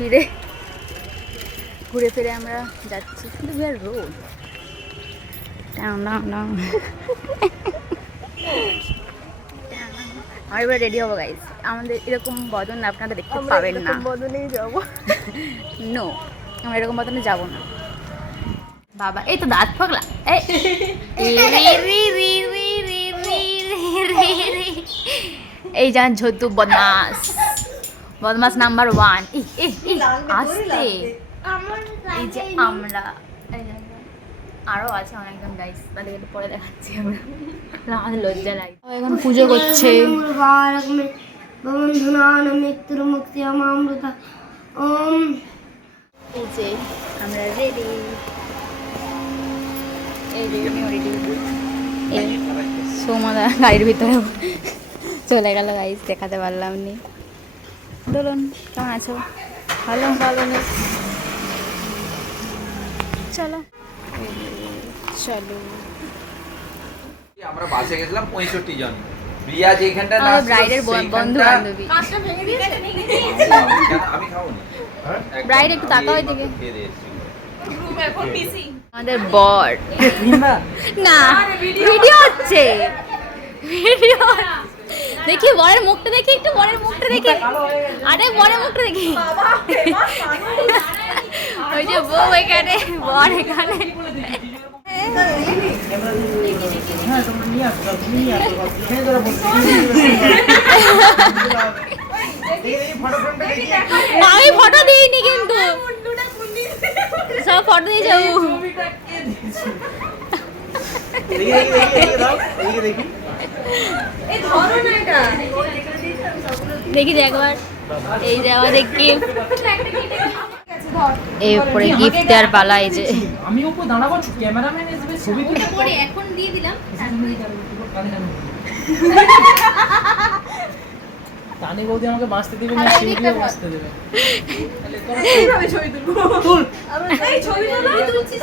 ফিরে ঘুরে ফিরে আমরা যাচ্ছি, কিন্তু বিহার রোড আমরা এবার রেডি হবো গাইস। আমাদের এরকম বদন আপনারা দেখতে পাবেন না, বদনেই যাবো। নো, আমরা এরকম বদনে যাবো না বাবা। এই তো দাঁত ফাগলা, এই যান ঝদ্দু বদমাস, বদমাস নাম্বার 1। আসতে এই যে আমরা, আরো আছে অনেকজন গাইস, তাদের একটু পরে দেখাচ্ছি আমরা, আমাদের লজ্জা লাগে। এখন পুজো করছে। এই যে আমরা রেডি, সৌমাদা গাড়ির ভিতরে চলে গেল গাইস, দেখাতে পারলাম নি। বলুন কেমন আছো? ভালো ভালো নেই, চলো চলো। আমরা বাসে গেছিলাম 65 জন। রিয়া যেখানটা না ব্রাইডের বন্ধু বান্ধবী, আমি খাবো না। ব্রাইড একটু তাকাও এদিকে। আমাদের বর না, ভিডিও হচ্ছে, ভিডিও দেখি বরের মুখটা দেখি, একটু বরের মুখটা দেখি, আরে বরের মুখটা দেখি। ওই যে বউ এখানে, বর এখানে। আমি ফটো দিইনি কিন্তু, সব ফটো দিয়ে যাবো। দেখি যে একবার, এই যে আমাদের গিফট, এরপরে গিফট দেওয়ার পালা। এই যে আমি ওপর দাঁড়াবো, ক্যামেরাম্যান আসবে, ছবি তুলতে পরে এখন দিয়ে দিলাম, তানি বৌদি আমাকে বাঁচতে দেবে না, সেইগুলো বাঁচতে দেবে। এইভাবে ছবি তুলবো। তুল এই ছবি তুলছি।